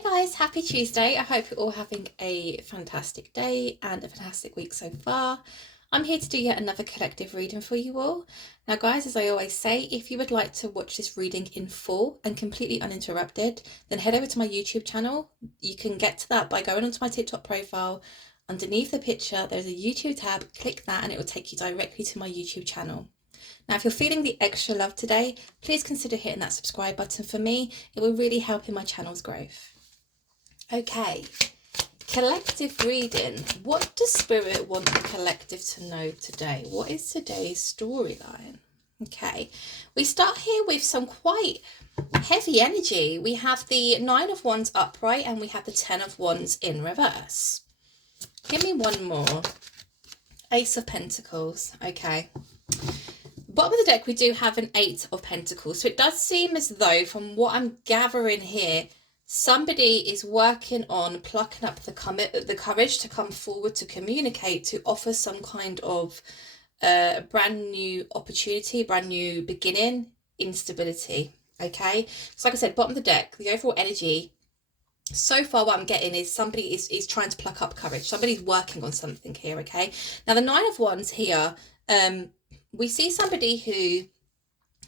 Hey guys, happy Tuesday. I hope you're all having a fantastic day and a fantastic week so far. I'm here to do yet another collective reading for you all. Now guys, as I always say, if you would like to watch this reading in full and completely uninterrupted, then head over to my YouTube channel. You can get to that by going onto my TikTok profile. Underneath the picture, there's a YouTube tab. Click that and it will take you directly to my YouTube channel. Now, if you're feeling the extra love today, please consider hitting that subscribe button for me. It will really help in my channel's growth. Okay, collective reading. What does Spirit want the collective to know today? What is today's storyline? Okay, we start here with some quite heavy energy. We have the 9 of Wands upright and we have the 10 of Wands in reverse. Give me one more. Ace of Pentacles. Okay. Bottom of the deck, we do have an 8 of Pentacles. So it does seem as though, from what I'm gathering here, somebody is working on plucking up the courage to come forward, to communicate, to offer some kind of brand new opportunity, brand new beginning, instability. Okay, so like I said, bottom of the deck, the overall energy so far what I'm getting is somebody is trying to pluck up courage. Somebody's working on something here. Okay, now the 9 of Wands here, we see somebody who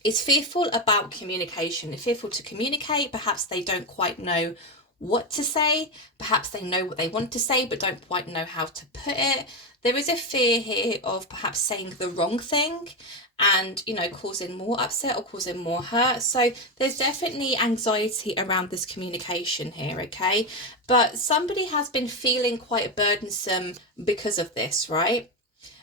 is fearful about communication. They're fearful to communicate. Perhaps they don't quite know what to say. Perhaps they know what they want to say but don't quite know how to put it. There is a fear here of perhaps saying the wrong thing and, you know, causing more upset or causing more hurt. So there's definitely anxiety around this communication here, okay? But somebody has been feeling quite burdensome because of this, right?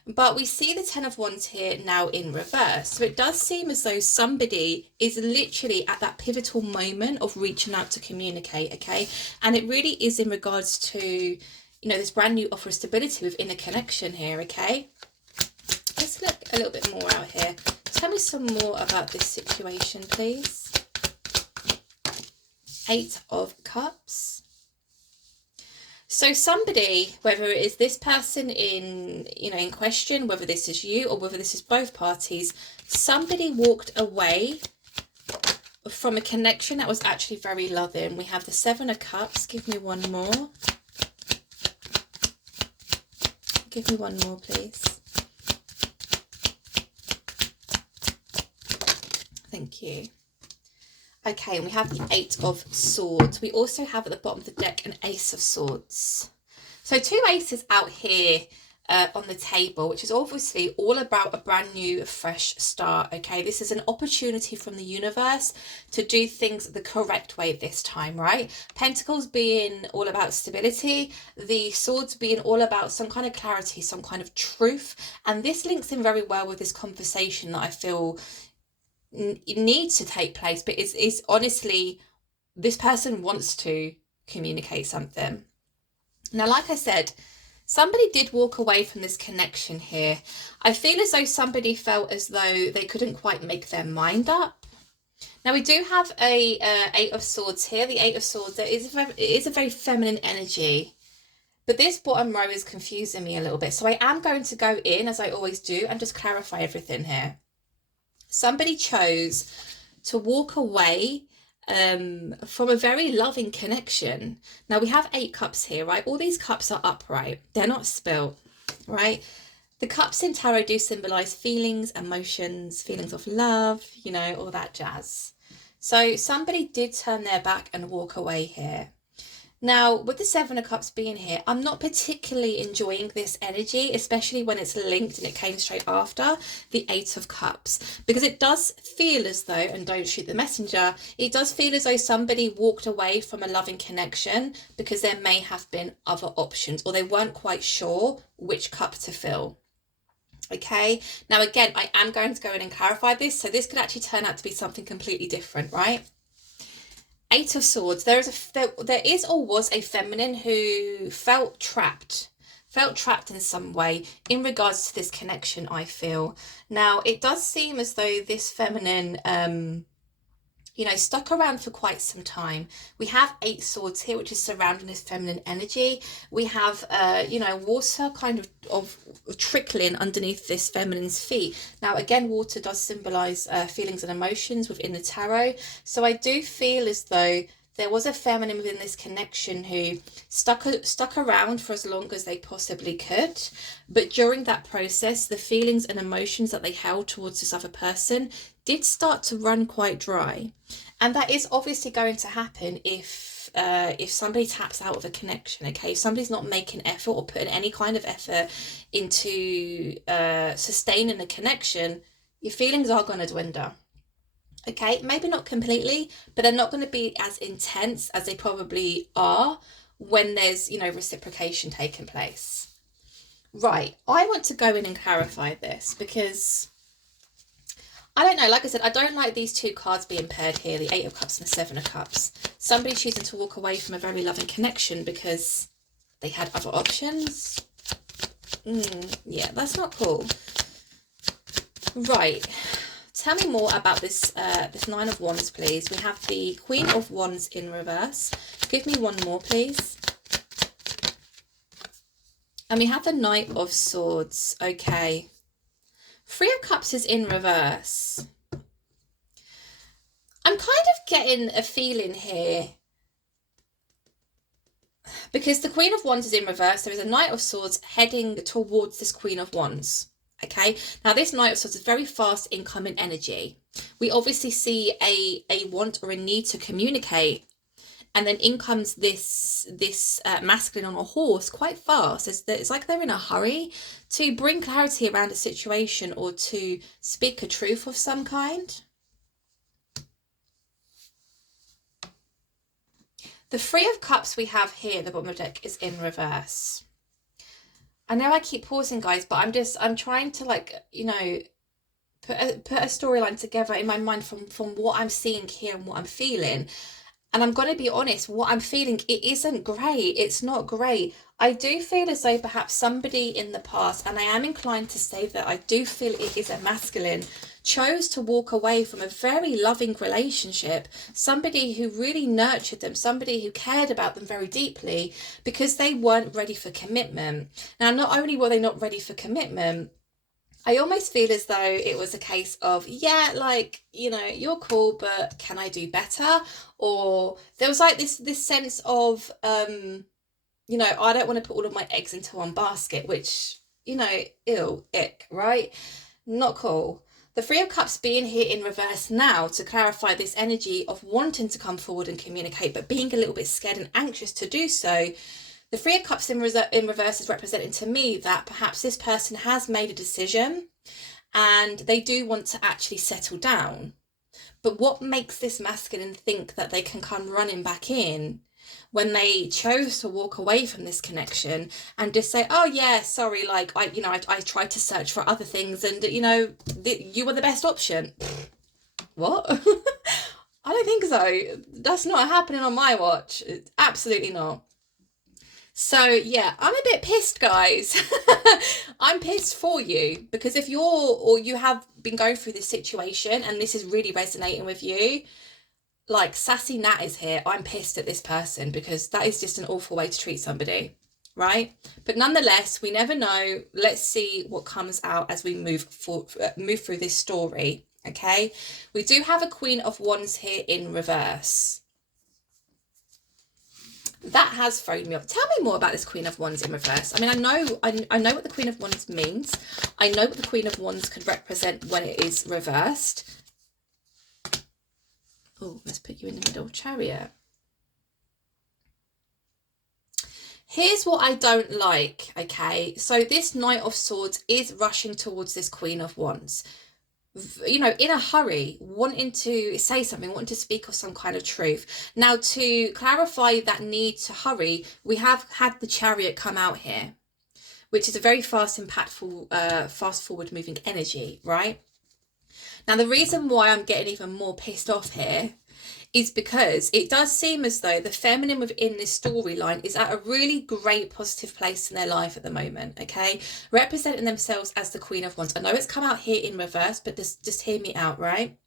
But we see the 10 of Wands here now in reverse. So it does seem as though somebody is literally at that pivotal moment of reaching out to communicate, okay? And it really is in regards to, you know, this brand new offer of stability within a connection here, okay? Let's look a little bit more out here. Tell me some more about this situation, please. 8 of Cups. So somebody, whether it is this person in question, whether this is you or whether this is both parties, somebody walked away from a connection that was actually very loving. We have the 7 of Cups. Give me one more. Give me one more, please. Thank you. Okay, and we have the 8 of Swords. We also have at the bottom of the deck an Ace of Swords. So 2 aces out here on the table, which is obviously all about a brand new, fresh start, okay? This is an opportunity from the universe to do things the correct way this time, right? Pentacles being all about stability, the Swords being all about some kind of clarity, some kind of truth. And this links in very well with this conversation that I feel it needs to take place, but it's honestly, this person wants to communicate something. Now, like I said, somebody did walk away from this connection here. I feel as though somebody felt as though they couldn't quite make their mind up. Now, we do have a 8 of Swords here. The 8 of Swords, it is a very feminine energy. But this bottom row is confusing me a little bit. So I am going to go in, as I always do, and just clarify everything here. Somebody chose to walk away from a very loving connection. Now we have 8 cups here, right? All these cups are upright. They're not spilt, right? The cups in tarot do symbolize feelings, emotions, feelings of love, you know, all that jazz. So somebody did turn their back and walk away here. Now, with the 7 of Cups being here, I'm not particularly enjoying this energy, especially when it's linked and it came straight after the 8 of Cups, because it does feel as though, and don't shoot the messenger, it does feel as though somebody walked away from a loving connection because there may have been other options or they weren't quite sure which cup to fill. Okay, now again, I am going to go in and clarify this, so this could actually turn out to be something completely different, right? 8 of Swords, there is or was a feminine who felt trapped in some way in regards to this connection, I feel. Now, it does seem as though this feminine, stuck around for quite some time. We have 8 swords here, which is surrounding this feminine energy. We have, water kind of trickling underneath this feminine's feet. Now, again, water does symbolize feelings and emotions within the tarot. So I do feel as though there was a feminine within this connection who stuck around for as long as they possibly could. But during that process, the feelings and emotions that they held towards this other person did start to run quite dry. And that is obviously going to happen if somebody taps out of a connection, okay? If somebody's not making effort or putting any kind of effort into sustaining a connection, your feelings are going to dwindle. Okay, maybe not completely, but they're not going to be as intense as they probably are when there's, reciprocation taking place. Right, I want to go in and clarify this because I don't know, like I said, I don't like these two cards being paired here, the Eight of Cups and the Seven of Cups. Somebody choosing to walk away from a very loving connection because they had other options. Yeah, that's not cool. Right. Tell me more about this this Nine of Wands, please. We have the Queen of Wands in reverse. Give me one more, please. And we have the Knight of Swords. Okay. Three of Cups is in reverse. I'm kind of getting a feeling here, because the Queen of Wands is in reverse. There is a Knight of Swords heading towards this Queen of Wands. Okay, now this Knight of Swords is very fast incoming energy. We obviously see a want or a need to communicate, and then in comes this masculine on a horse quite fast. It's like they're in a hurry to bring clarity around a situation or to speak a truth of some kind. The Three of Cups we have here at the bottom of the deck is in reverse. I know I keep pausing, guys, but I'm trying to, like, put a storyline together in my mind from what I'm seeing here and what I'm feeling. And I'm going to be honest, what I'm feeling, it isn't great. It's not great. I do feel as though perhaps somebody in the past, and I am inclined to say that I do feel it is a masculine, chose to walk away from a very loving relationship, somebody who really nurtured them, somebody who cared about them very deeply, because they weren't ready for commitment. Now, not only were they not ready for commitment, I almost feel as though it was a case of, yeah, like, you're cool, but can I do better? Or there was like this sense of, I don't want to put all of my eggs into one basket, which, ew, ick, right? Not cool. The Three of Cups being here in reverse now to clarify this energy of wanting to come forward and communicate, but being a little bit scared and anxious to do so. The Three of Cups in reverse is representing to me that perhaps this person has made a decision and they do want to actually settle down. But what makes this masculine think that they can come running back in when they chose to walk away from this connection and just say, oh yeah, sorry, like I tried to search for other things and you were the best option. What? I don't think so. That's not happening on my watch. Absolutely not. So yeah, I'm a bit pissed, guys. I'm pissed for you, because if you have been going through this situation and this is really resonating with you, like Sassy Nat is here, I'm pissed at this person, because that is just an awful way to treat somebody, right? But nonetheless, we never know. Let's see what comes out as we move through this story, okay? We do have a Queen of Wands here in reverse. That has thrown me off. Tell me more about this Queen of Wands in reverse. I mean, I know what the Queen of Wands means. I know what the Queen of Wands could represent when it is reversed. Oh, let's put you in the middle. Chariot. Here's what I don't like, okay? So this Knight of Swords is rushing towards this Queen of Wands, in a hurry, wanting to say something, wanting to speak of some kind of truth. Now, to clarify that need to hurry, we have had the Chariot come out here, which is a very fast, impactful, fast forward moving energy, right? Now, the reason why I'm getting even more pissed off here is because it does seem as though the feminine within this storyline is at a really great positive place in their life at the moment, okay? Representing themselves as the Queen of Wands. I know it's come out here in reverse, but just hear me out, right?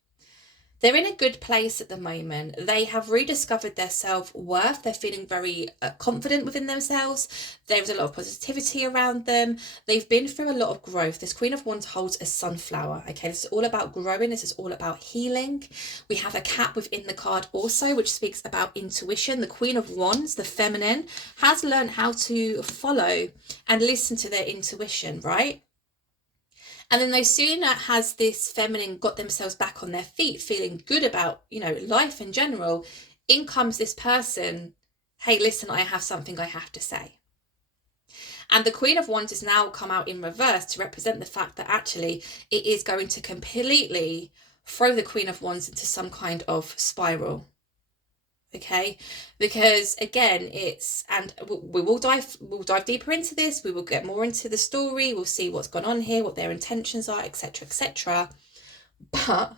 They're in a good place at the moment. They have rediscovered their self-worth. They're feeling very confident within themselves. There's a lot of positivity around them. They've been through a lot of growth. This Queen of Wands holds a sunflower. Okay, this is all about growing. This is all about healing. We have a cat within the card also, which speaks about intuition. The Queen of Wands, the feminine, has learned how to follow and listen to their intuition, right? And then no sooner has this feminine got themselves back on their feet, feeling good about, life in general, in comes this person, hey, listen, I have something I have to say. And the Queen of Wands has now come out in reverse to represent the fact that actually it is going to completely throw the Queen of Wands into some kind of spiral. Okay, because again, we'll dive deeper into this. We will get more into the story. We'll see what's gone on here, what their intentions are, etc., etc. But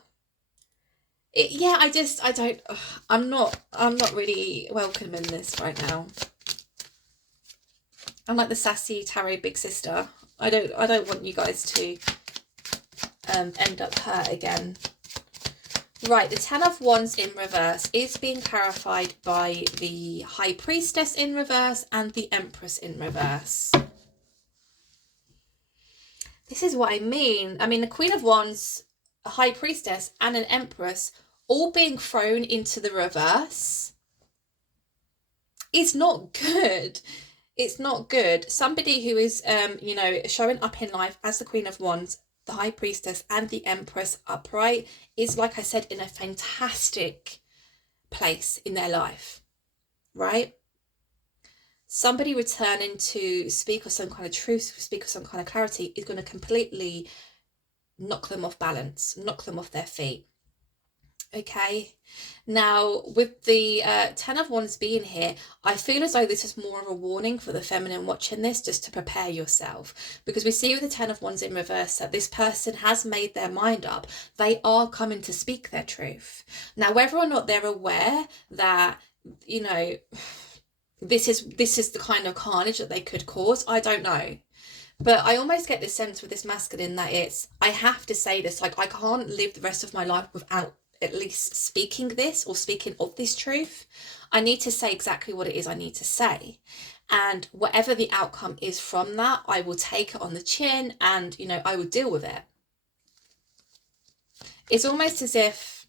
I'm not really welcoming this right now. I'm like the sassy tarot big sister. I don't want you guys to end up hurt again. Right, the Ten of Wands in reverse is being clarified by the High Priestess in reverse and the Empress in reverse. This is what I mean. I mean, the Queen of Wands, a High Priestess and an Empress all being thrown into the reverse is not good. It's not good. Somebody who is, showing up in life as the Queen of Wands, the High Priestess and the Empress upright is, like I said, in a fantastic place in their life, right? Somebody returning to speak of some kind of truth, speak of some kind of clarity is going to completely knock them off balance, knock them off their feet. Okay, now with the Ten of Wands being here, I feel as though this is more of a warning for the feminine watching this, just to prepare yourself, because we see with the Ten of Wands in reverse that this person has made their mind up. They are coming to speak their truth. Now, whether or not they're aware that, this is the kind of carnage that they could cause, I don't know. But I almost get this sense with this masculine that I have to say this, like I can't live the rest of my life without at least speaking this or speaking of this truth. I need to say exactly what it is I need to say, and whatever the outcome is from that, I will take it on the chin and I will deal with it. It's almost as if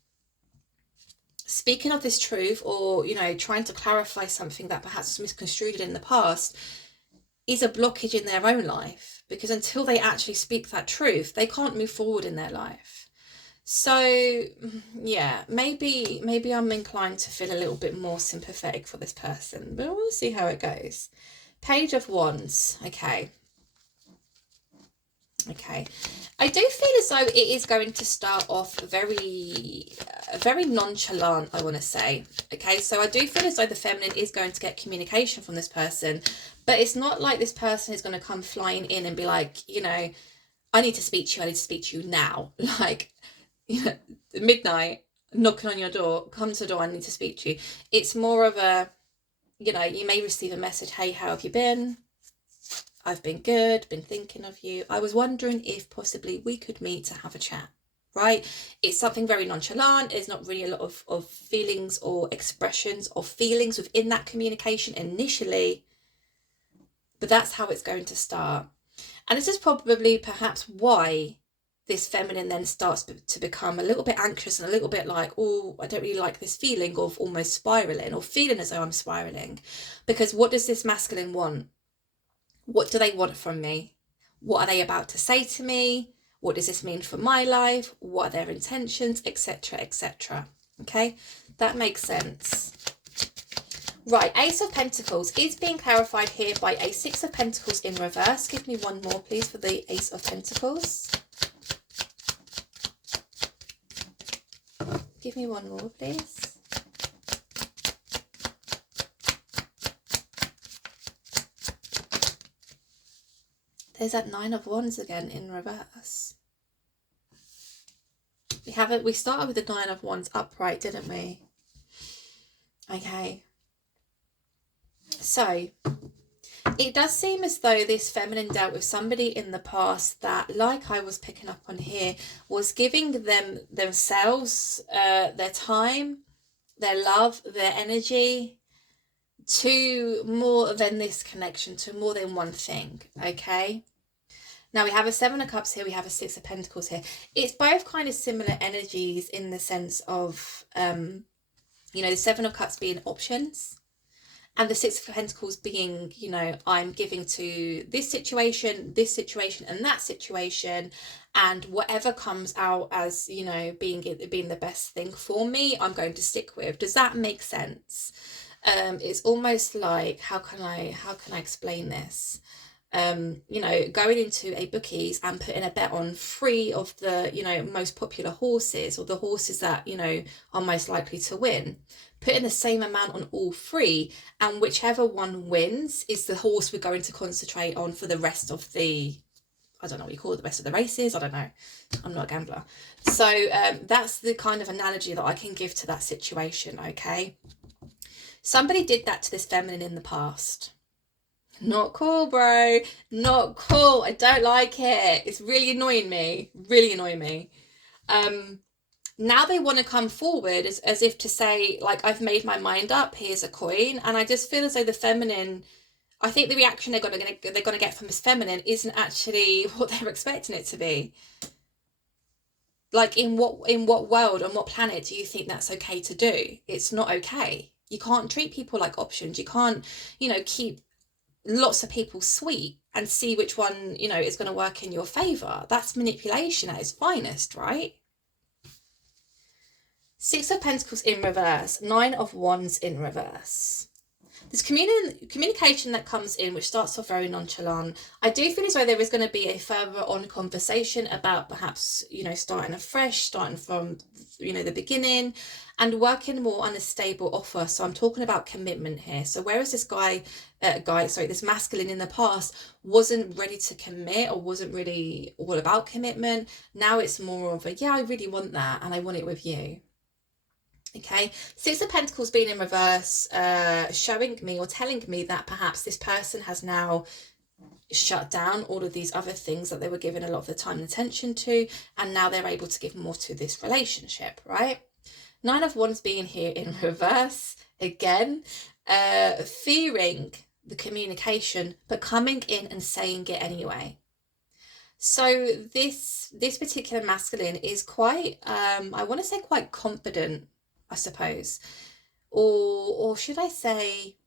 speaking of this truth or trying to clarify something that perhaps was misconstrued in the past is a blockage in their own life, because until they actually speak that truth, they can't move forward in their life. So yeah, maybe I'm inclined to feel a little bit more sympathetic for this person, but we'll see how it goes. Page of Wands. Okay, I do feel as though it is going to start off very nonchalant, I want to say. Okay, so I do feel as though the feminine is going to get communication from this person, but it's not like this person is going to come flying in and be like, I need to speak to you now. Like, midnight, knocking on your door, come to the door, I need to speak to you. It's more of a, you may receive a message, hey, how have you been? I've been good, been thinking of you. I was wondering if possibly we could meet to have a chat, right? It's something very nonchalant. There's not really a lot of feelings or expressions of feelings within that communication initially, but that's how it's going to start. And this is probably perhaps why this feminine then starts to become a little bit anxious and a little bit like, oh, I don't really like this feeling of almost spiraling or feeling as though I'm spiraling. Because what does this masculine want? What do they want from me? What are they about to say to me? What does this mean for my life? What are their intentions, etc., etc.? Okay, that makes sense. Right, Ace of Pentacles is being clarified here by a Six of Pentacles in reverse. Give me one more, please, for the Ace of Pentacles. Give me one more, please. There's that Nine of Wands again in reverse. We started with the Nine of Wands upright, didn't we? Okay. So, It does seem as though this feminine dealt with somebody in the past that, like I was picking up on here, was giving themselves, their time, their love, their energy to more than this connection, to more than one thing, okay? Now we have a Seven of Cups here, we have a Six of Pentacles here. It's both kind of similar energies in the sense of, you know, the Seven of Cups being options, and the Six of Pentacles being, you know, I'm giving to this situation, and that situation, and whatever comes out as, you know, being the best thing for me, I'm going to stick with. Does that make sense? It's almost like, how can I explain this? You know, going into a bookies and putting a bet on 3 of the, you know, most popular horses, or the horses that, you know, are most likely to win, putting the same amount on all 3, and whichever one wins is the horse we're going to concentrate on for the rest of the, I don't know what you call it, the rest of the races, I don't know, I'm not a gambler. So that's the kind of analogy that I can give to that situation, okay? Somebody did that to this feminine in the past. Not cool, bro. Not cool. I don't like it. It's really annoying me. Really annoying me. Now they want to come forward as if to say, like, I've made my mind up. Here's a coin. And I just feel as though the feminine, I think the reaction they're gonna get from this feminine isn't actually what they're expecting it to be. Like, in what world, on what planet do you think that's okay to do? It's not okay. You can't treat people like options. You can't, you know, keep lots of people sweet and see which one, you know, is going to work in your favor. That's manipulation at its finest, right? Six of Pentacles in reverse, Nine of Wands in reverse. This communication that comes in, which starts off very nonchalant, I do feel as though there is going to be a further on conversation about perhaps, you know, starting afresh, starting from, you know, the beginning, and working more on a stable offer. So I'm talking about commitment here. So whereas this this masculine in the past wasn't ready to commit, or wasn't really all about commitment, now it's more of a, yeah, I really want that and I want it with you. Okay, Six of Pentacles being in reverse, showing me or telling me that perhaps this person has now shut down all of these other things that they were giving a lot of the time and attention to, and now they're able to give more to this relationship, right? Nine of Wands being here in reverse again, fearing the communication, but coming in and saying it anyway. So this particular masculine is quite, I want to say quite confident, I suppose, or should I say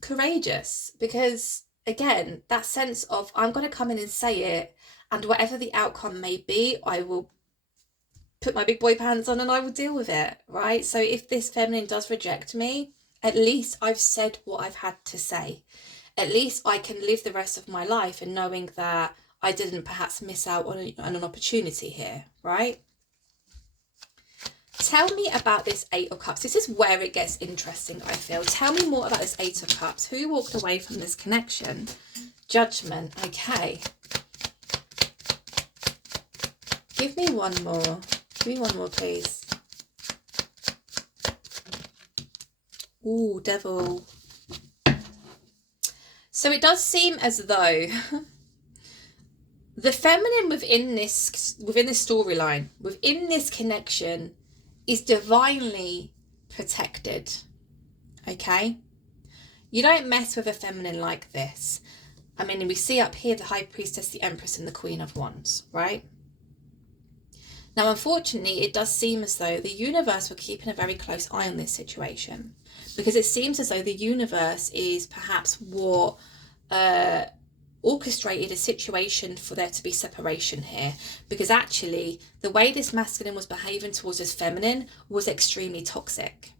courageous, because again, that sense of, I'm going to come in and say it, and whatever the outcome may be, I will put my big boy pants on and I will deal with it, right? So if this feminine does reject me, at least I've said what I've had to say. At least I can live the rest of my life and knowing that I didn't perhaps miss out on an opportunity here, right? Tell me about this Eight of Cups. This is where it gets interesting, I feel. Tell me more about this Eight of Cups. Who walked away from this connection? Judgment. Okay. Give me one more. Give me one more, please. Ooh, Devil. So it does seem as though the feminine within this storyline, within this connection, is divinely protected, okay? You don't mess with a feminine like this. I mean, we see up here the High Priestess, the Empress, and the Queen of Wands, right? Now, unfortunately, it does seem as though the universe were keeping a very close eye on this situation, because it seems as though the universe is perhaps what orchestrated a situation for there to be separation here, because actually the way this masculine was behaving towards this feminine was extremely toxic.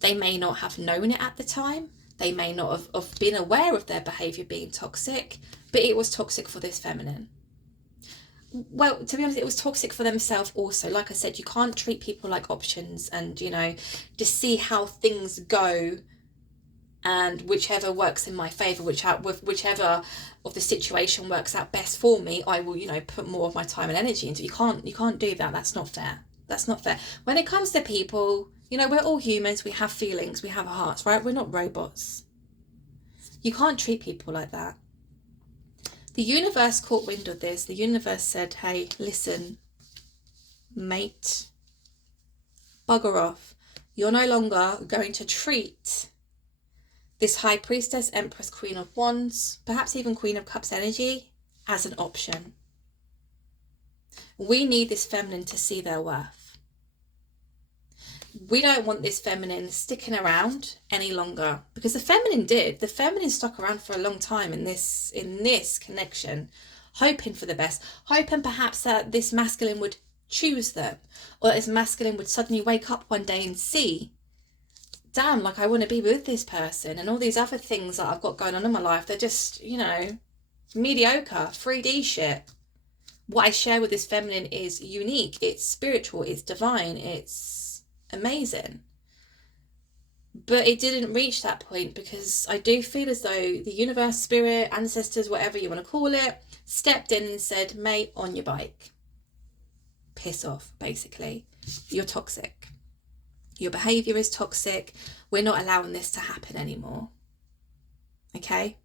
They may not have known it at the time, they may not have been aware of their behavior being toxic, but it was toxic for this feminine. Well, to be honest, it was toxic for themselves also. Like I said, you can't treat people like options and, you know, just see how things go, and whichever works in my favour, whichever of the situation works out best for me, I will, you know, put more of my time and energy into. You can't do that. That's not fair. That's not fair. When it comes to people, you know, we're all humans. We have feelings. We have hearts, right? We're not robots. You can't treat people like that. The universe caught wind of this. The universe said, hey, listen, mate, bugger off. You're no longer going to treat this High Priestess, Empress, Queen of Wands, perhaps even Queen of Cups energy as an option. We need this feminine to see their worth. We don't want this feminine sticking around any longer, because the feminine did. The feminine stuck around for a long time in this connection, hoping for the best, hoping perhaps that this masculine would choose them, or that this masculine would suddenly wake up one day and see, damn, like I want to be with this person, and all these other things that I've got going on in my life, they're just, you know, mediocre, 3D shit. What I share with this feminine is unique, it's spiritual, it's divine, it's amazing. But it didn't reach that point, because I do feel as though the universe, spirit, ancestors, whatever you want to call it, stepped in and said, mate, on your bike. Piss off, basically. You're toxic. Your behaviour is toxic. We're not allowing this to happen anymore. Okay?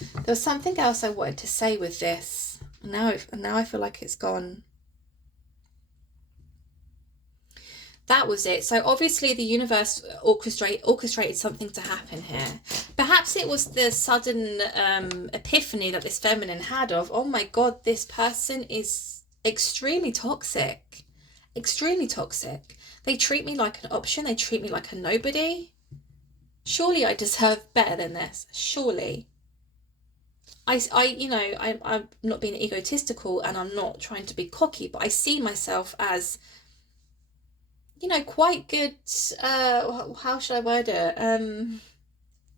There was something else I wanted to say with this. Now I feel like it's gone. That was it. So obviously the universe orchestrated something to happen here. Perhaps it was the sudden epiphany that this feminine had of, oh my God, this person is extremely toxic. Extremely toxic. They treat me like an option. They treat me like a nobody. Surely I deserve better than this. Surely. I'm not being egotistical, and I'm not trying to be cocky, but I see myself as, you know, quite good, how should I word it?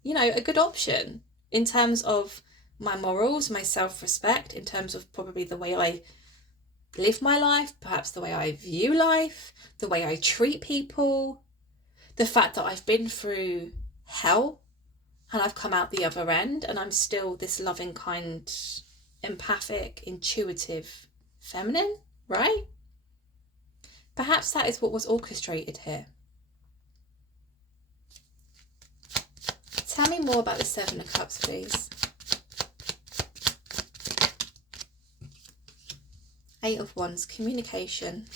You know, a good option in terms of my morals, my self-respect, in terms of probably the way I live my life, perhaps the way I view life, the way I treat people, the fact that I've been through hell and I've come out the other end, and I'm still this loving, kind, empathic, intuitive feminine, right? Perhaps that is what was orchestrated here. Tell me more about the Seven of Cups, please. Eight of Wands, communication.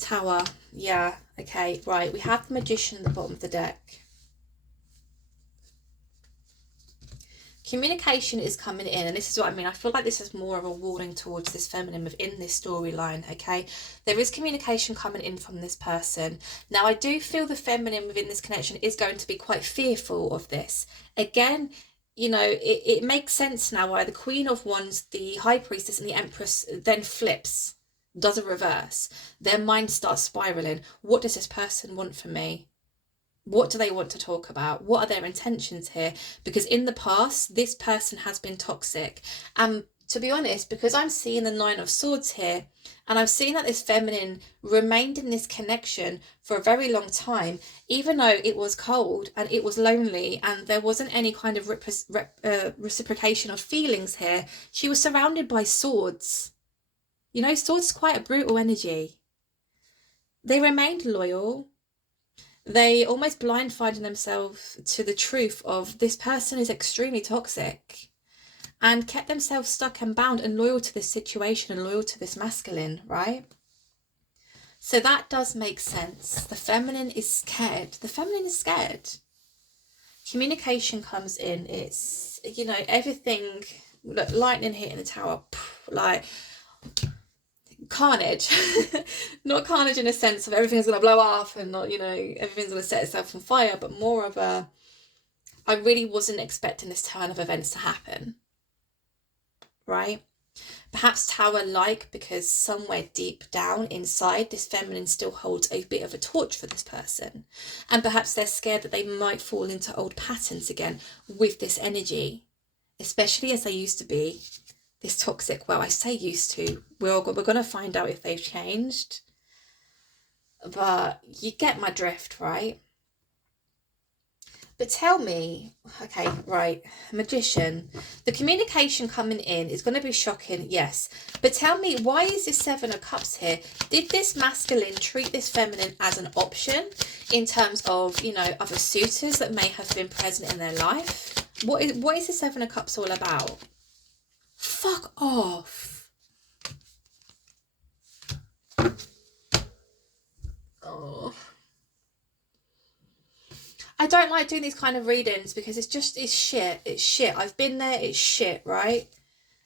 Tower, yeah, okay, right. We have the Magician at the bottom of the deck. Communication is coming in, and this is what I mean. I feel like this is more of a warning towards this feminine within this storyline, okay? There is communication coming in from this person. Now, I do feel the feminine within this connection is going to be quite fearful of this. Again, you know, it makes sense now why the Queen of Wands, the High Priestess, and the Empress then flips, does a reverse. Their mind starts spiraling. What does this person want from me? What do they want to talk about? What are their intentions here? Because in the past, this person has been toxic. And to be honest, because I'm seeing the Nine of Swords here, and I'm seeing that this feminine remained in this connection for a very long time, even though it was cold and it was lonely and there wasn't any kind of reciprocation of feelings here, she was surrounded by swords. You know, swords is quite a brutal energy. They remained loyal. They almost blindfolded themselves to the truth of this person is extremely toxic, and kept themselves stuck and bound and loyal to this situation and loyal to this masculine, right? So that does make sense. The feminine is scared. The feminine is scared. Communication comes in. It's, you know, everything, look, lightning hitting the tower, like carnage. Not carnage in a sense of everything's going to blow off and not, you know, everything's going to set itself on fire, but more of a, I really wasn't expecting this turn of events to happen, right? Perhaps tower-like, because somewhere deep down inside, this feminine still holds a bit of a torch for this person, and perhaps they're scared that they might fall into old patterns again with this energy, especially as they used to be this toxic. Well, I say used to, we're going to find out if they've changed, but you get my drift, right? But tell me, okay, right, Magician, the communication coming in is going to be shocking, yes. But tell me, why is this Seven of Cups here? Did this masculine treat this feminine as an option in terms of, you know, other suitors that may have been present in their life? What is the Seven of Cups all about? Fuck off. Oh. I don't like doing these kind of readings because it's shit. It's shit. I've been there. It's shit, right?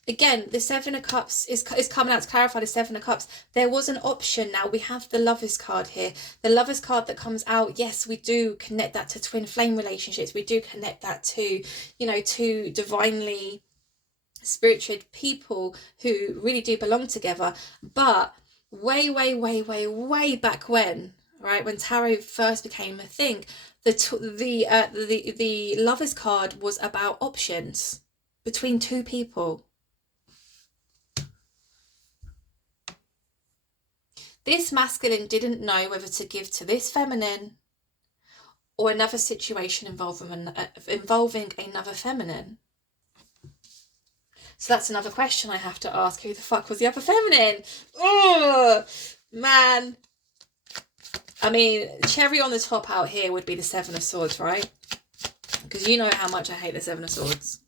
Again, the Seven of Cups is coming out to clarify the Seven of Cups. There was an option. Now we have the Lovers card here. The Lovers card that comes out, yes, we do connect that to twin flame relationships. We do connect that to, you know, to divinely spiritual people who really do belong together. But way back when, right, when tarot first became a thing, the Lovers card was about options between two people. This masculine didn't know whether to give to this feminine or another situation involving another feminine. So that's another question I have to ask. Who the fuck was the other feminine? Oh, man. I mean, cherry on the top out here would be the Seven of Swords, right? Because you know how much I hate the Seven of Swords.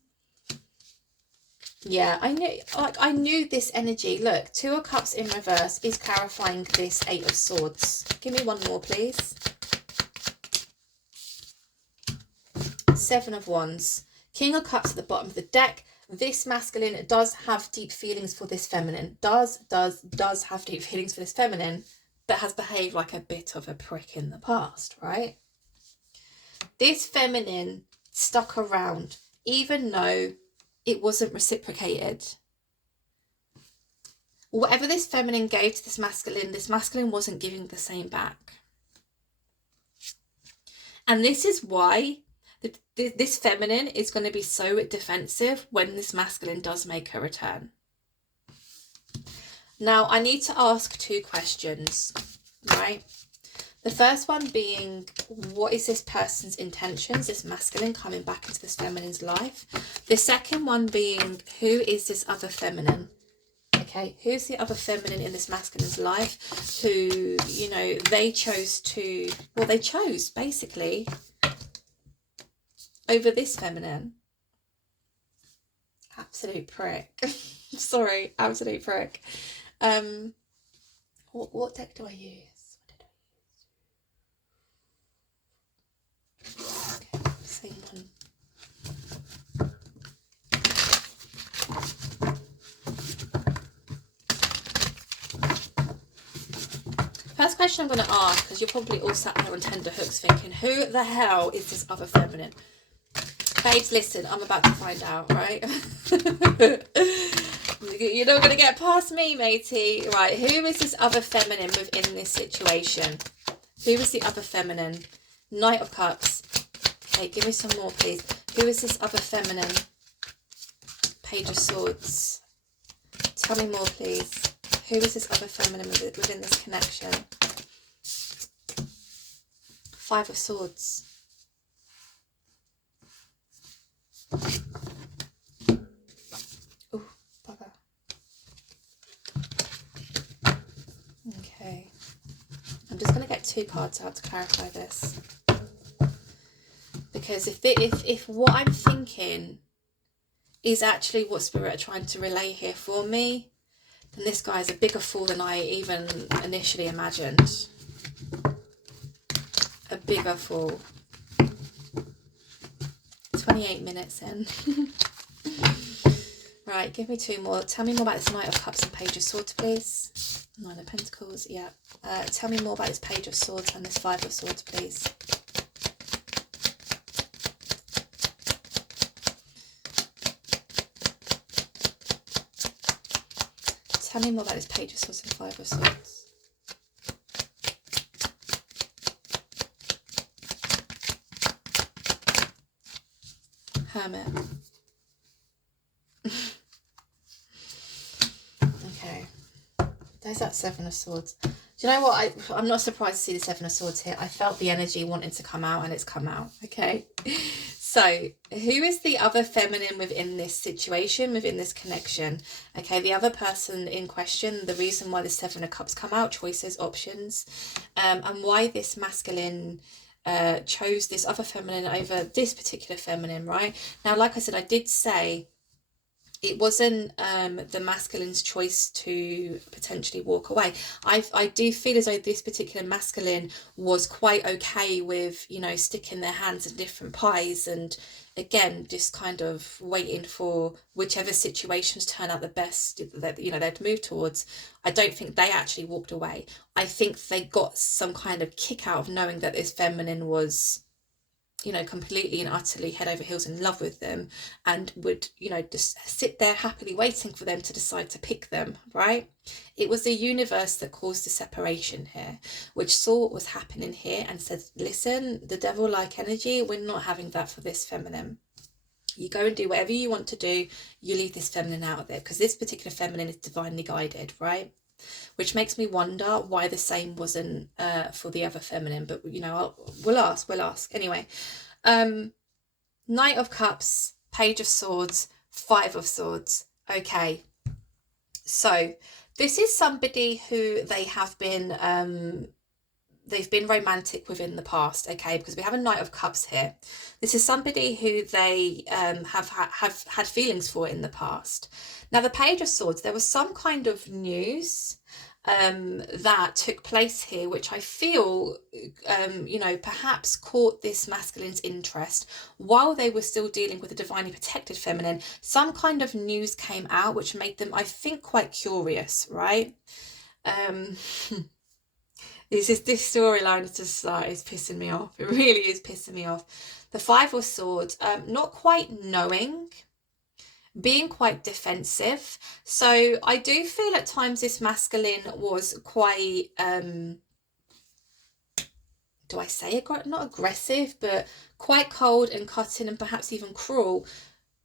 Yeah, I knew this energy. Look, Two of Cups in reverse is clarifying this Eight of Swords. Give me one more, please. Seven of Wands. King of Cups at the bottom of the deck. This masculine does have deep feelings for this feminine. Does have deep feelings for this feminine, but has behaved like a bit of a prick in the past, right? This feminine stuck around, even though it wasn't reciprocated. Whatever this feminine gave to this masculine wasn't giving the same back. And this is why this feminine is going to be so defensive when this masculine does make a return. Now, I need to ask two questions, right? The first one being, what is this person's intentions, this masculine coming back into this feminine's life? The second one being, who is this other feminine? Okay, who's the other feminine in this masculine's life who, you know, they chose basically over this feminine? Absolute prick. Sorry, absolute prick. What deck do I use? Okay, same one. First question I'm going to ask, because you're probably all sat there on tender hooks thinking, who the hell is this other feminine? Babes, listen, I'm about to find out, right? You're not going to get past me, matey. Right, who is this other feminine within this situation? Who is the other feminine? Knight of Cups. Okay, give me some more, please. Who is this other feminine? Page of Swords. Tell me more, please. Who is this other feminine within this connection? Five of Swords. Oh, bugger. Okay. I'm just going to get two cards out to clarify this. Because if what I'm thinking is actually what Spirit are trying to relay here for me, then this guy is a bigger fool than I even initially imagined. A bigger fool. 28 minutes in. Right, give me two more. Tell me more about this Knight of Cups and Page of Swords, please. Nine of Pentacles, yeah. Tell me more about this Page of Swords and this Five of Swords, please. Tell me more about this Page of Swords and Five of Swords. Hermit. Okay. There's that Seven of Swords. Do you know what? I'm not surprised to see the Seven of Swords here. I felt the energy wanting to come out, and it's come out. Okay. So who is the other feminine within this situation, within this connection? Okay, the other person in question, the reason why the Seven of Cups come out, choices, options, and why this masculine chose this other feminine over this particular feminine, right? Now, like I said, I did say it wasn't the masculine's choice to potentially walk away. I do feel as though this particular masculine was quite okay with, you know, sticking their hands in different pies and, again, just kind of waiting for whichever situations turn out the best that, you know, they'd move towards. I don't think they actually walked away. I think they got some kind of kick out of knowing that this feminine was, you know, completely and utterly head over heels in love with them, and would, you know, just sit there happily waiting for them to decide to pick them, right? It was the universe that caused the separation here, which saw what was happening here and said, listen, the devil-like energy, we're not having that for this feminine. You go and do whatever you want to do, you leave this feminine out of it, because this particular feminine is divinely guided, right? Which makes me wonder why the same wasn't for the other feminine, but, you know, we'll ask anyway. Knight of Cups, Page of Swords, Five of Swords. Okay, so this is somebody who they have been they've been romantic with in the past, okay, because we have a Knight of Cups here. This is somebody who they have had feelings for in the past. Now, the Page of Swords, there was some kind of news that took place here, which I feel, you know, perhaps caught this masculine's interest while they were still dealing with a divinely protected feminine. Some kind of news came out which made them, I think, quite curious, right? This storyline is just is pissing me off. It really is pissing me off. The Five of Swords, not quite knowing, being quite defensive. So I do feel at times this masculine was quite, do I say not aggressive, but quite cold and cutting and perhaps even cruel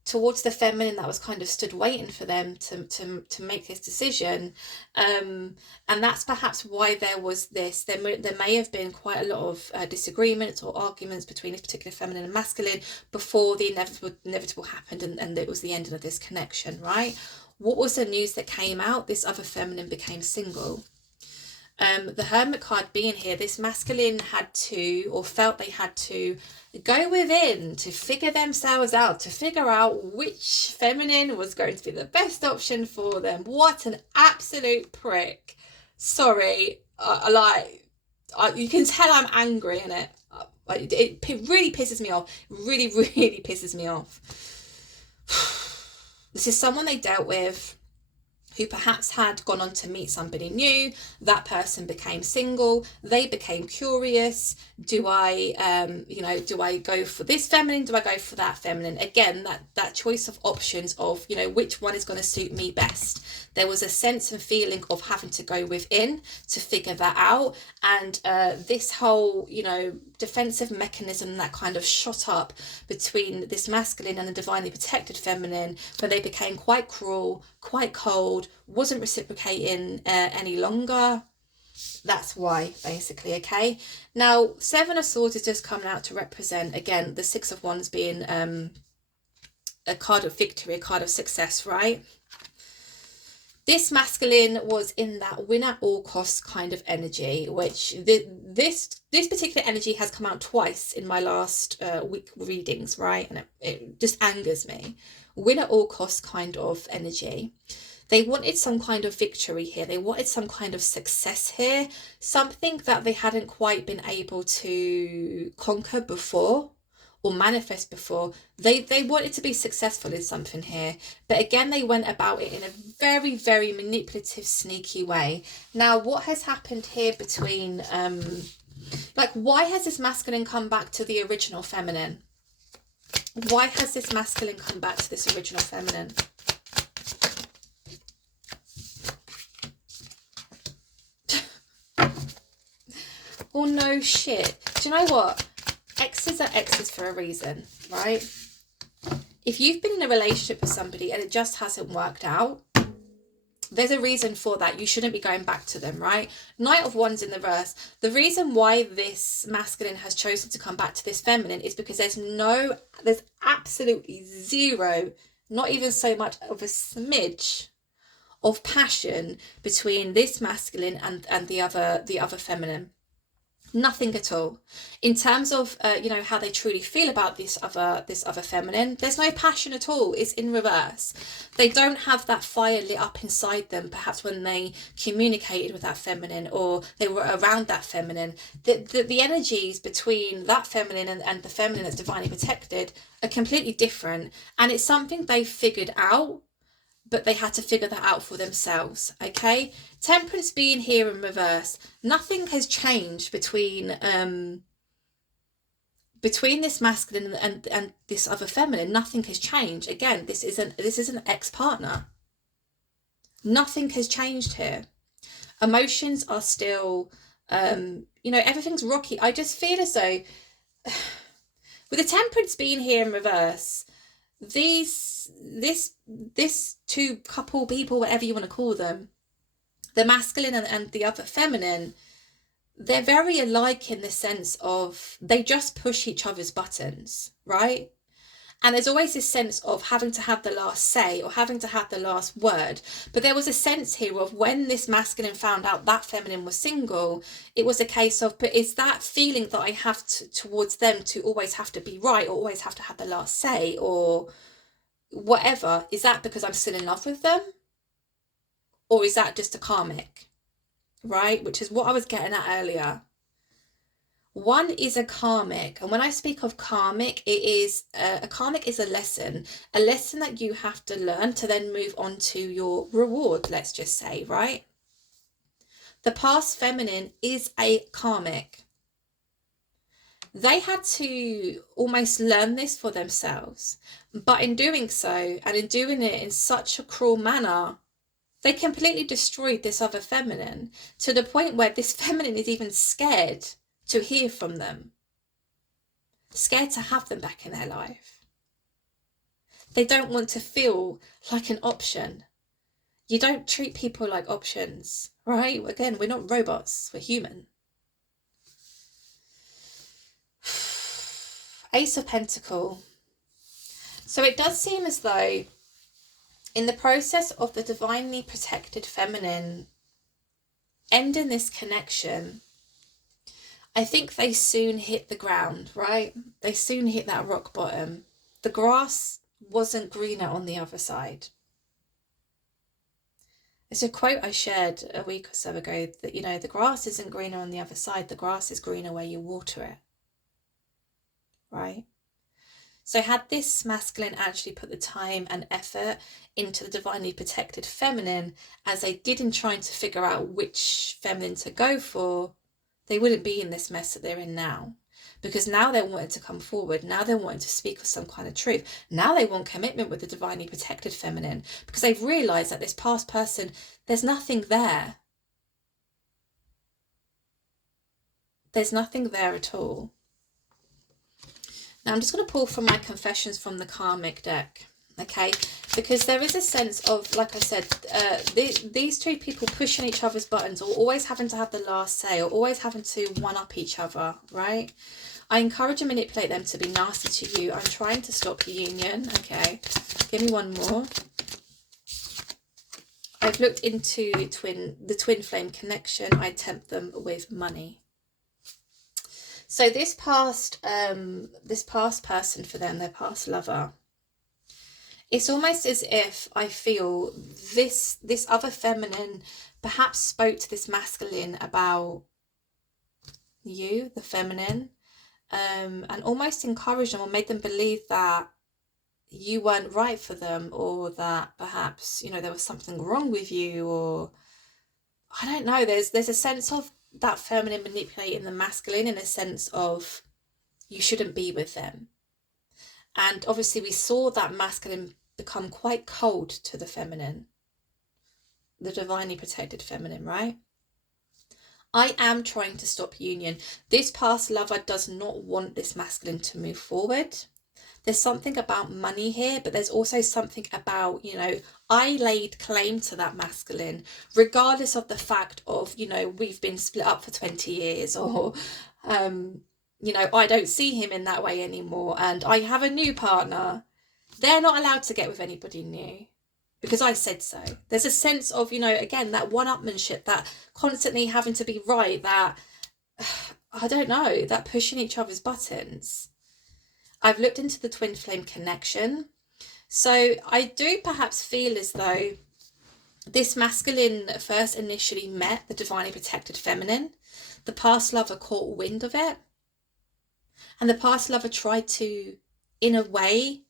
towards the feminine that was kind of stood waiting for them to make this decision, and that's perhaps why there was this. There may have been quite a lot of disagreements or arguments between this particular feminine and masculine before the inevitable happened, and it was the ending of this connection, right? What was the news that came out? This other feminine became single. The Hermit card being here, this masculine had to, or felt they had to, go within to figure themselves out, to figure out which feminine was going to be the best option for them. What an absolute prick. Sorry, you can tell I'm angry in it. It really pisses me off. Really, really pisses me off. This is someone they dealt with, who perhaps had gone on to meet somebody new. That person became single. They became curious. Do I go for this feminine? Do I go for that feminine? Again, that choice of options of, you know, which one is going to suit me best. There was a sense and feeling of having to go within to figure that out. And this whole, you know, defensive mechanism that kind of shot up between this masculine and the divinely protected feminine, where they became quite cruel, quite cold, wasn't reciprocating any longer. That's why, basically. Okay, now Seven of Swords is just coming out to represent, again, the Six of Wands being a card of victory, a card of success, right? This masculine was in that win at all costs kind of energy, which this particular energy has come out twice in my last week readings, right? And it just angers me. Win at all costs kind of energy. They wanted some kind of victory here. They wanted some kind of success here, something that they hadn't quite been able to conquer before or manifest before. They wanted to be successful in something here, but again, they went about it in a very, very manipulative, sneaky way. Now, what has happened here between, why has this masculine come back to the original feminine? Why has this masculine come back to this original feminine? Oh, no shit. Do you know what? Exes are exes for a reason, right? If you've been in a relationship with somebody and it just hasn't worked out, There's a reason for that. You shouldn't be going back to them, right? Knight of Wands in the reverse. The reason why this masculine has chosen to come back to this feminine is because there's absolutely zero, not even so much of a smidge of passion between this masculine and the other feminine. Nothing at all. In terms of how they truly feel about this other feminine, there's no passion at all. It's in reverse. They don't have that fire lit up inside them, perhaps when they communicated with that feminine or they were around that feminine. The energies between that feminine and the feminine that's divinely protected are completely different, and it's something they've figured out, but they had to figure that out for themselves. Okay, Temperance being here in reverse, nothing has changed between this masculine and this other feminine. Nothing has changed. Again, this is an ex-partner. Nothing has changed here. Emotions are still everything's rocky. I just feel as though with the Temperance being here in reverse, this two couple people, whatever you want to call them, the masculine and the other feminine, they're very alike in the sense of they just push each other's buttons, right? And there's always this sense of having to have the last say or having to have the last word. But there was a sense here of when this masculine found out that feminine was single, it was a case of, but is that feeling that I have towards them to always have to be right or always have to have the last say or whatever, is that because I'm still in love with them? Or is that just a karmic, right? Which is what I was getting at earlier. One is a karmic, and when I speak of karmic, it is a karmic is a lesson that you have to learn to then move on to your reward, let's just say, right? The past feminine is a karmic. They had to almost learn this for themselves, but in doing so, and in doing it in such a cruel manner, they completely destroyed this other feminine to the point where this feminine is even scared to hear from them, scared to have them back in their life. They don't want to feel like an option. You don't treat people like options, right? Again, we're not robots, we're human. Ace of Pentacles. So it does seem as though in the process of the divinely protected feminine ending this connection, I think they soon hit the ground, right? They soon hit that rock bottom. The grass wasn't greener on the other side. It's a quote I shared a week or so ago that, the grass isn't greener on the other side. The grass is greener where you water it, right? So had this masculine actually put the time and effort into the divinely protected feminine, as they did in trying to figure out which feminine to go for, they wouldn't be in this mess that they're in now. Because now they're wanting to come forward. Now they're wanting to speak of some kind of truth. Now they want commitment with the divinely protected feminine. Because they've realised that this past person, there's nothing there. There's nothing there at all. Now I'm just going to pull from my confessions from the karmic deck. Okay, because there is a sense of, like I said, these two people pushing each other's buttons, or always having to have the last say, or always having to one-up each other, right? I encourage and manipulate them to be nasty to you. I'm trying to stop your union. Okay, give me one more. I've looked into the twin flame connection. I tempt them with money. So this past person for them, their past lover, it's almost as if I feel this other feminine perhaps spoke to this masculine about you, the feminine, and almost encouraged them or made them believe that you weren't right for them, or that perhaps, there was something wrong with you, or I don't know. There's a sense of that feminine manipulating the masculine in a sense of you shouldn't be with them. And obviously we saw that masculine become quite cold to the feminine, the divinely protected feminine, right? I am trying to stop union. This past lover does not want this masculine to move forward. there's something about money here, but there's also something about, you know, I laid claim to that masculine, regardless of the fact of, you know, we've been split up for 20 years, or, you know, I don't see him in that way anymore, and I have a new partner. They're not allowed to get with anybody new because I said so. There's a sense of, you know, again, that one-upmanship, that constantly having to be right, that, I don't know, that pushing each other's buttons. I've looked into the twin flame connection. So I do perhaps feel as though this masculine first initially met the divinely protected feminine. The past lover caught wind of it. And the past lover tried to, in a way,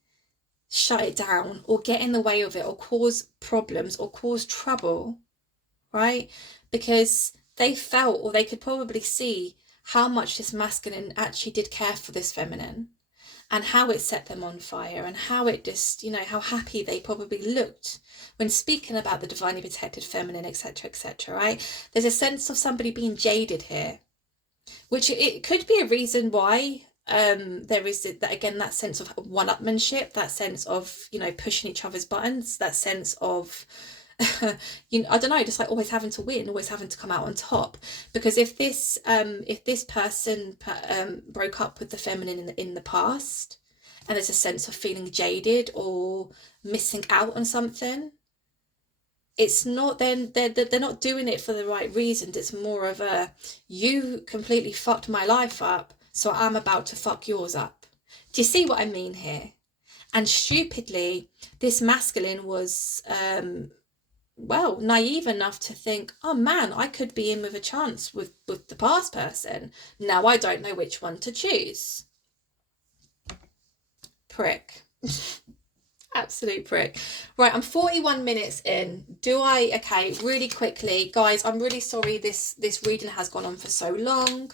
shut it down or get in the way of it or cause problems or cause trouble, right? Because they felt, or they could probably see, how much this masculine actually did care for this feminine, and how it set them on fire, and how it just, you know, how happy they probably looked when speaking about the divinely protected feminine, etc., etc., right? There's a sense of somebody being jaded here, which it could be a reason why there is that, again, that sense of one-upmanship, that sense of, you know, pushing each other's buttons, that sense of you know, I don't know, just like always having to win, always having to come out on top. Because if this person broke up with the feminine in the past, and there's a sense of feeling jaded or missing out on something, it's not, then they're not doing it for the right reasons. It's more of a, you completely fucked my life up, so I'm about to fuck yours up. Do you see what I mean here? And stupidly, this masculine was well, naive enough to think, oh man, I could be in with a chance with the past person. Now I don't know which one to choose. Prick. Absolute prick. Right, I'm 41 minutes in. Okay, really quickly, guys, I'm really sorry this reading has gone on for so long.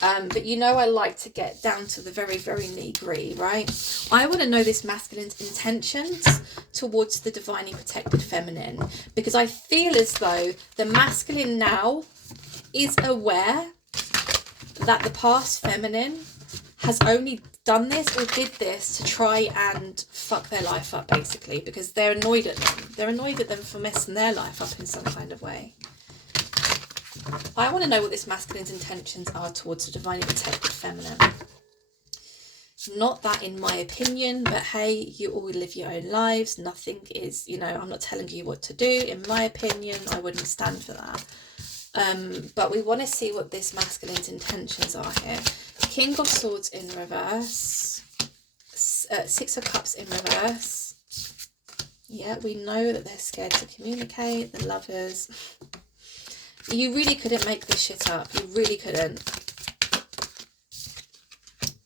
But you know, I like to get down to the very, very nitty-gritty, right? I want to know this masculine's intentions towards the divinely protected feminine, because I feel as though the masculine now is aware that the past feminine has only done this or did this to try and fuck their life up, basically, because they're annoyed at them. They're annoyed at them for messing their life up in some kind of way. I want to know what this masculine's intentions are towards the divinely protected feminine. Not that in my opinion, but hey, you all live your own lives. Nothing is, you know, I'm not telling you what to do. In my opinion, I wouldn't stand for that. But we want to see what this masculine's intentions are here. King of Swords in reverse. Six of Cups in reverse. Yeah, we know that they're scared to communicate. The Lovers. You really couldn't make this shit up. You really couldn't.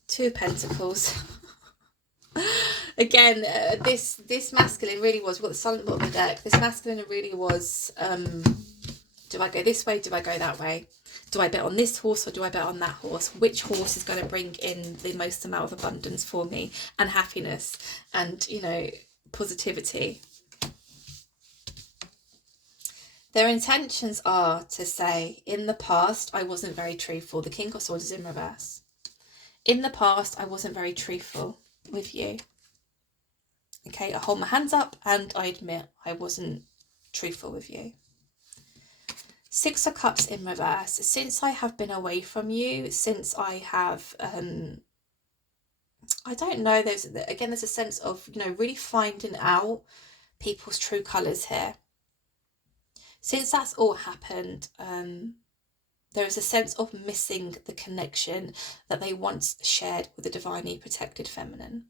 Two of Pentacles. Again, this masculine really was, what the Sun at the bottom of the deck, this masculine really was, do I go this way? Do I go that way? Do I bet on this horse or do I bet on that horse? Which horse is going to bring in the most amount of abundance for me and happiness and, you know, positivity? Their intentions are to say, in the past, I wasn't very truthful. The King of Swords is in reverse. In the past, I wasn't very truthful with you. Okay, I hold my hands up and I admit I wasn't truthful with you. Six of Cups in reverse. Since I have been away from you, since I have, I don't know, there's a sense of, you know, really finding out people's true colours here. Since that's all happened, there is a sense of missing the connection that they once shared with the divinely protected feminine.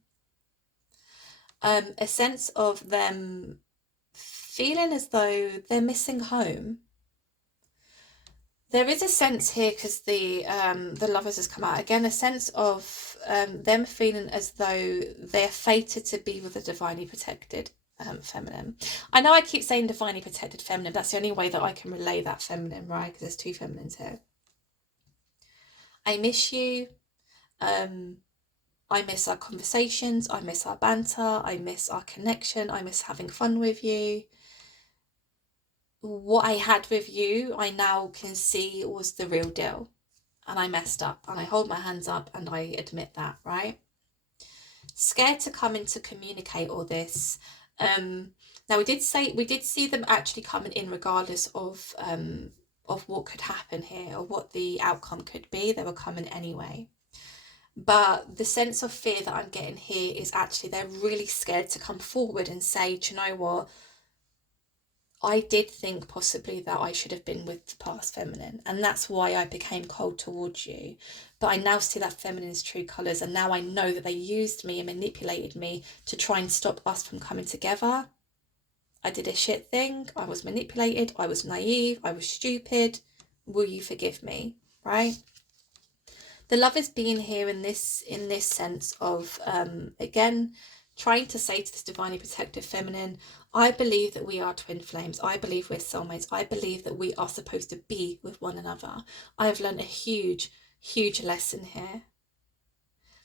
A sense of them feeling as though they're missing home. There is a sense here, because the Lovers has come out again, a sense of them feeling as though they're fated to be with the divinely protected feminine. I know I keep saying divinely protected feminine, but that's the only way that I can relay that feminine, right? Because there's two feminines here. I miss you. I miss our conversations. I miss our banter. I miss our connection. I miss having fun with you. What I had with you, I now can see was the real deal. And I messed up. And I hold my hands up and I admit that, right? scared to come in to communicate all this. Now we did see them actually coming in regardless of what could happen here or what the outcome could be. They were coming anyway. But the sense of fear that I'm getting here is actually they're really scared to come forward and say, do you know what? I did think possibly that I should have been with the past feminine, and that's why I became cold towards you. But I now see that feminine's true colours, and now I know that they used me and manipulated me to try and stop us from coming together. I did a shit thing. I was manipulated. I was naive. I was stupid. Will you forgive me? Right? The love is being here in this sense of again trying to say to this divinely protective feminine, I believe that we are twin flames. I believe we're soulmates. I believe that we are supposed to be with one another. I have learned a huge lesson here.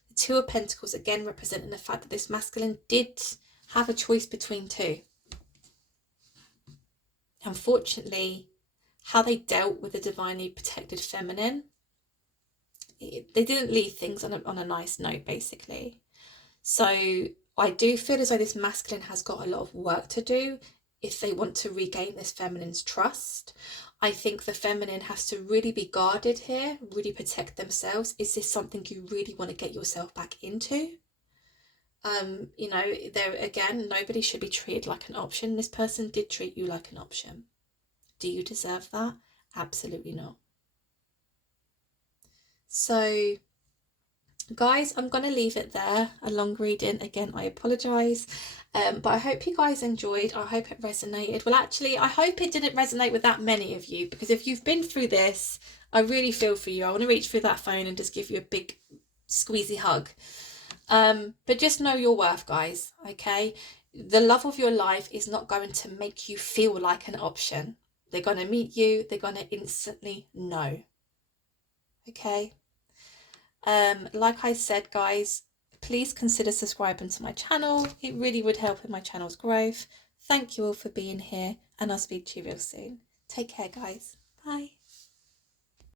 The Two of Pentacles again representing the fact that this masculine did have a choice between two. Unfortunately, how they dealt with the divinely protected feminine, they didn't leave things on a nice note, basically. So I do feel as though this masculine has got a lot of work to do if they want to regain this feminine's trust. I think the feminine has to really be guarded here, really protect themselves. Is this something you really want to get yourself back into? You know, there again, nobody should be treated like an option. This person did treat you like an option. Do you deserve that? Absolutely not. So guys, I'm going to leave it there. A long reading. Again, I apologise. But I hope you guys enjoyed. I hope it resonated. Well, actually, I hope it didn't resonate with that many of you, because if you've been through this, I really feel for you. I want to reach through that phone and just give you a big squeezy hug. But just know your worth, guys, okay? The love of your life is not going to make you feel like an option. They're going to meet you. They're going to instantly know. Okay? Like I said, guys, please consider subscribing to my channel. It really would help in my channel's growth. Thank you all for being here, and I'll speak to you real soon. Take care, guys. Bye.